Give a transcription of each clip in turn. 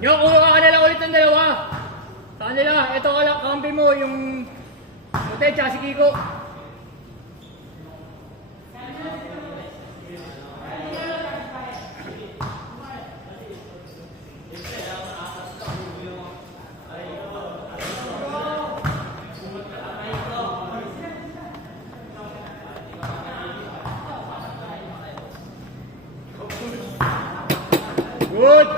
Yung ulo ka kanila ulit ng dalawa. Sa kanila, ito ka lang, kampi mo, yung Ute, tsaka si Kiko. Good!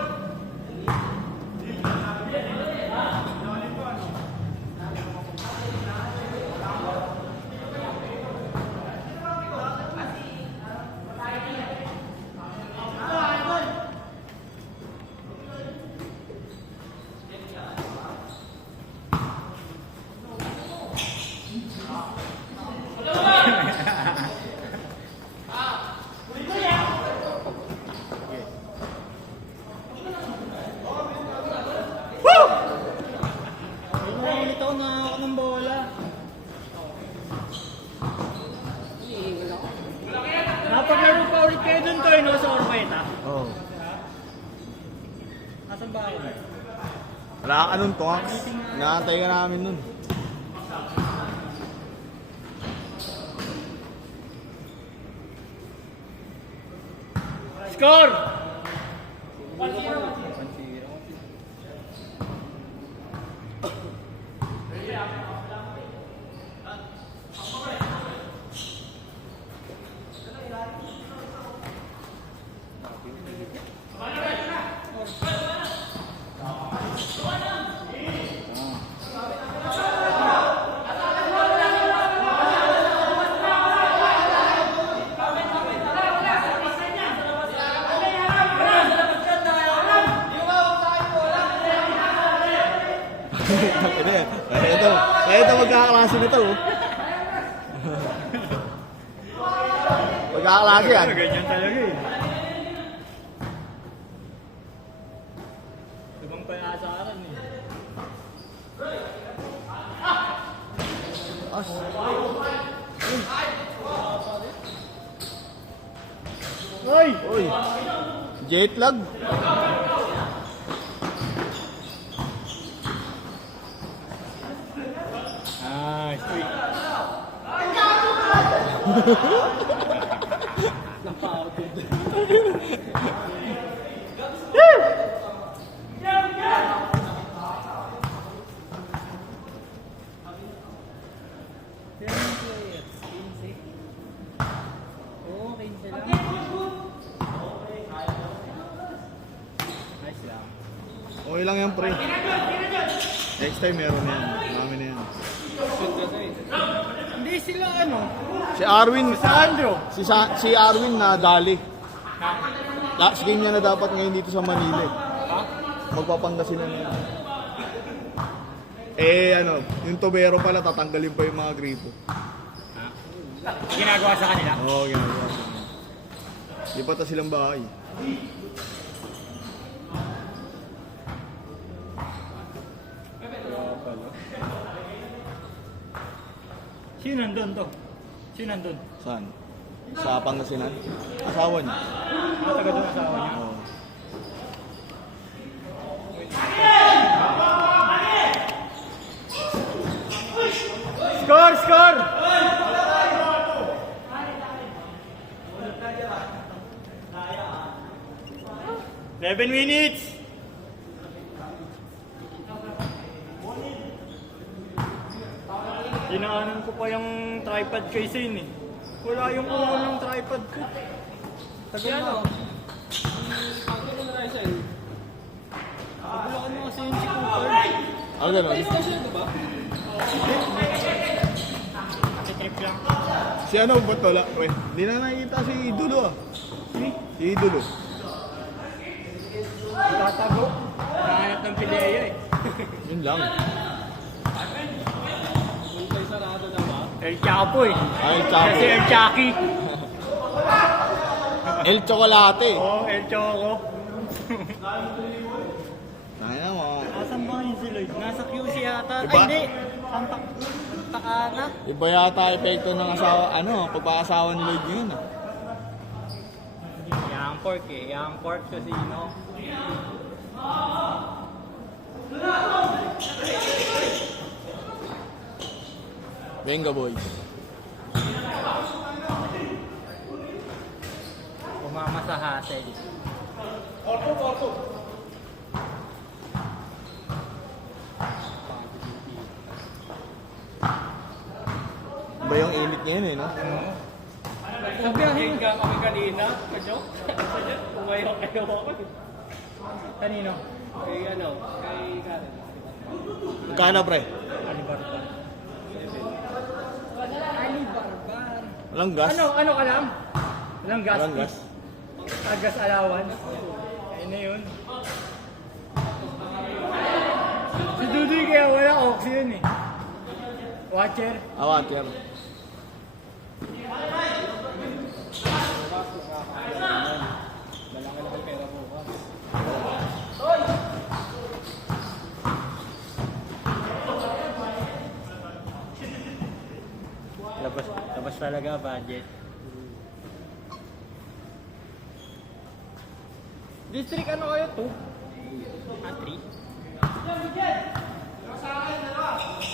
Napaglaro pa ulit kayo dun to, no? Sa Orpeta. Oo. Nasaan ba ako? Wala ka nun, Tongax. Nakantay ka namin nun. Score! Ito magkakaklase nito. Magkakaklase yan. Ganyan talaga eh. Ibang pag-aasaran eh. As. Hoy! Uy. Jet lag. Ah, sweet. Napautot. Okay lang yan, pre. Next time meron yan. Marami na yan. Hindi sila ano? Si Arwin. Si Sandro. Si Arwin na dali. Last game niya na dapat ngayon dito sa Manila. Magpapangasinan na yan. Ano, yung tubero pala, tatanggalin pa yung mga gripo. Ginagawa sa kanila? Oo, ginagawa. Di pa ta silang bahay. Sino nandun to? Sino nandun? Saan? Sa Pangasinan? Asawa niya. Mataga doon asawa niya? Oo. Score! Score! 11 minutes! Dinaanan ko pa yung tripod kay Zane eh. Wala yung ulo ng tripod ko. Tagal na. Nabulakan mo kasi yung si Cooper. Ano gano'n? Si trip lang. Si ano, ba't wala? Pre, hindi na nakikita si Idolo ah. Si Idolo. Tatago. Nahanap ng pileya eh. Yun lang. El Chapo eh. El Chapo. Kasi El Chaki. El Chocolate. Oo, El Choco. Tangina mo. Asan ba yun si Lloyd? Nasa QC yata. Iba? Ay, hindi. Santa Ana. Iba yata epekto ng asawa, pagpakasawa ni Lloyd yun ah. Young Pork eh. Young Pork kasi no. Venga boys. Umama sa hassle. Ba yung init niya yun eh, no? Sabihin ka kami kanina, ka-joke? Umayaw kayo ako. Kanino? Kay ano? Kay Karen. Magkano pre? Ali Barbar. Ali Barbar. Walang gas? Ano ka lang? Walang gas. Walang gas? Gas allowance. Ayun na yun. Si Dudoy kaya wala oxygen eh. Watcher. Water. Labas talaga budget. District ano kayo? 2? 3?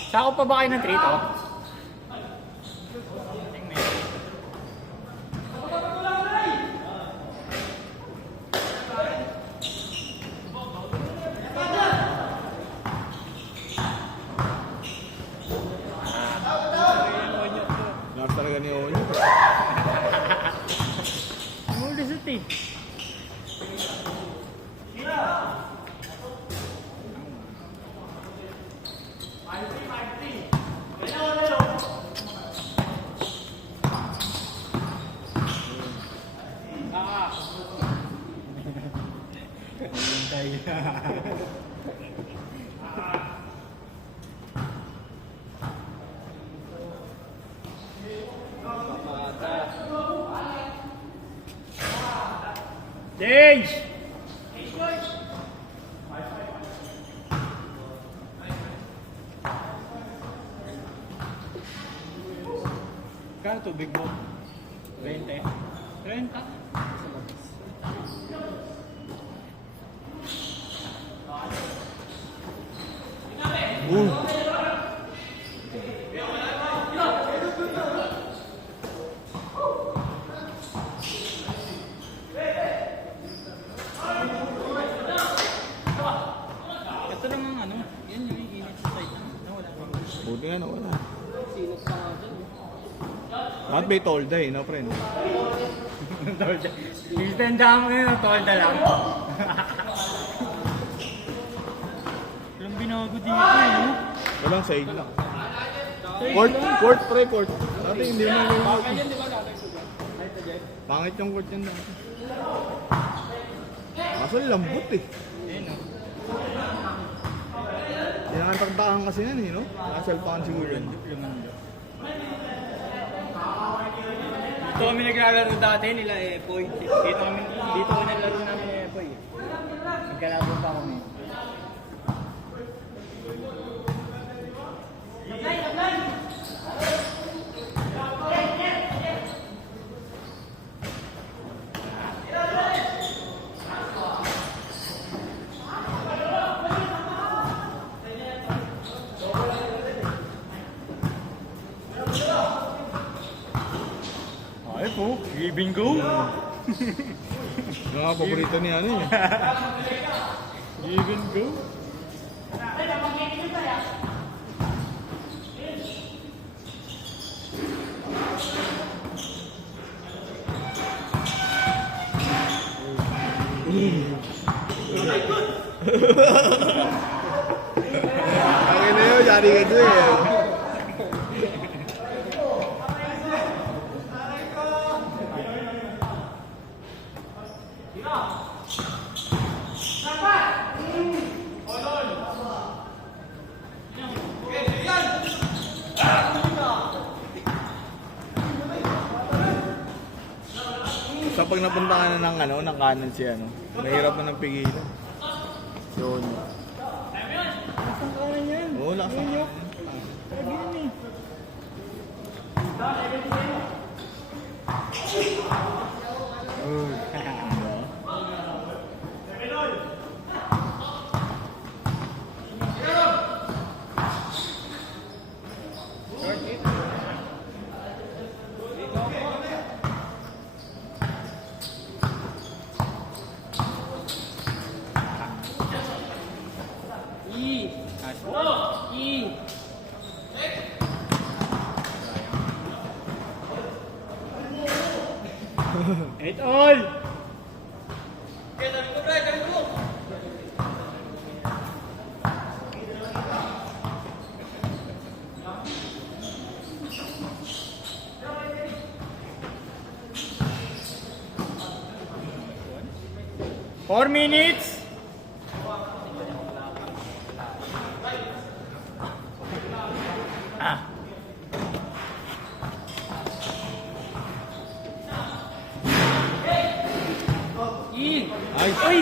Sakop pa ba kayo ng 3 to? Lakas talaga ni Onyo. Mulisot eh. Change! Kano to, big boy? 20? 30? Ito namang ano, yan yung init sa side na wala pa. Buti nga wala. Sinot pa nga dyan. Not may tolda eh, no friend? Tolda. Istenda mo yun, tolda lang. Walang binago dito eh. Walang side lang. Court pre, court. Dati hindi mo yung court. Pangit yung court yan dati. Kaso lambot eh. Ayun o. Yan ang tagtakan kasi yan eh, no? Nakasalpakan siguro yun. Lumando. Dito kami naglalaro dati nila Epoy. Dito kami naglaro namin Epoy. Nagkalaro pa kami. Ay po, give and go. Mga paborito ni ano eh. Give and go. Ang ina yun, yari ka doon eh. Sa pag napunta ka na ng kanan si ano, mahirap mo nang pigilan. Yun. Saan kanan yan? Oo, lakas ng kanan. Lagi yan eh. 8 all! Four minutes. Ah. Ay, Uy!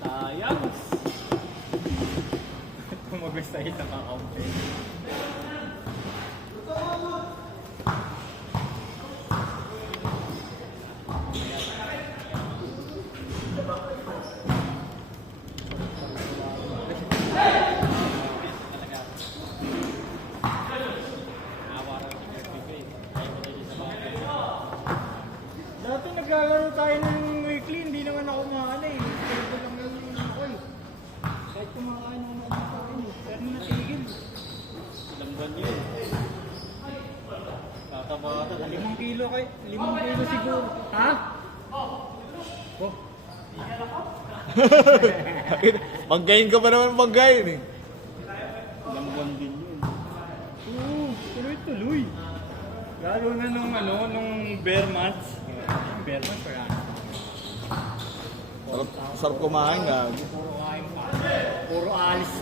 Sayang. Tumagos tayo sa kakaunti. Dati naglalaro tayo ng weekly, hindi naman ako maano eh. Pero lang yung ako eh. Kahit kumakain ako naman sa akin eh. Pero natigil. Ilang buwan yun. Bata-bata. 5 kilo kay, 5 kilo siguro. Ha? Oh. panggain ka pa naman panggain eh. Ilang buwan din yun. Oo, tuloy-tuloy. Lalo na nung bear months. Bear months pa yan. Sarap kumain nga. Puro kain pa. Puro alis.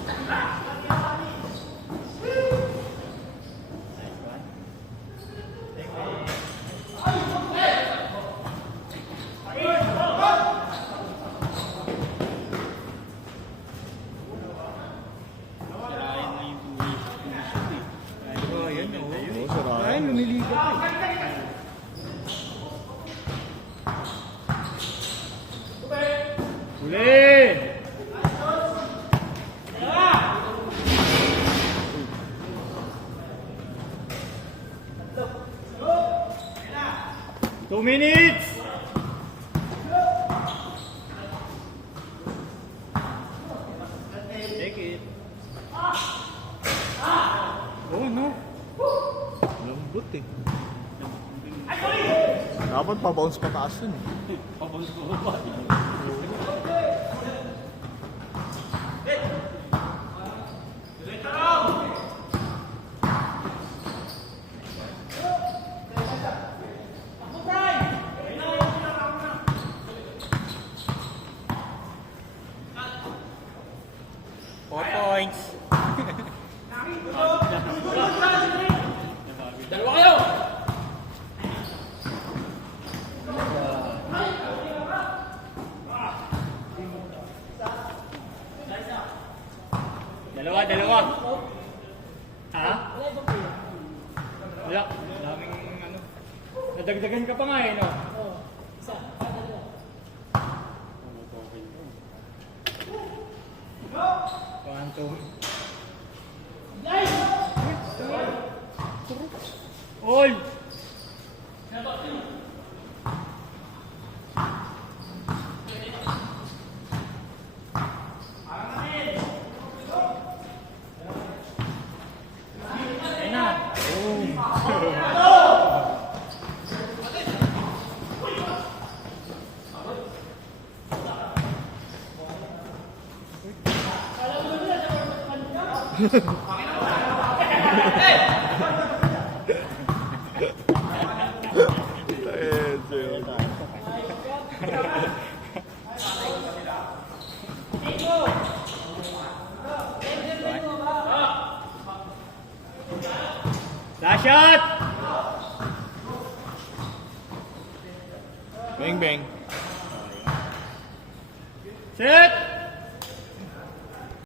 Oo, sarap. Ay, lumiligat eh. Huli! Two minutes! Take it. Oh no. Lambot eh. Dapat pa-bounce pataas yun eh. Pabalik ko ba? Four points. Dalawa kayo! Dalawa. Ha? Wala. Daming ano. Nadagdagan ka pa nga eh, no? Oo. Isa. Quantum. All! Ayun na. Last shot! Bang bang.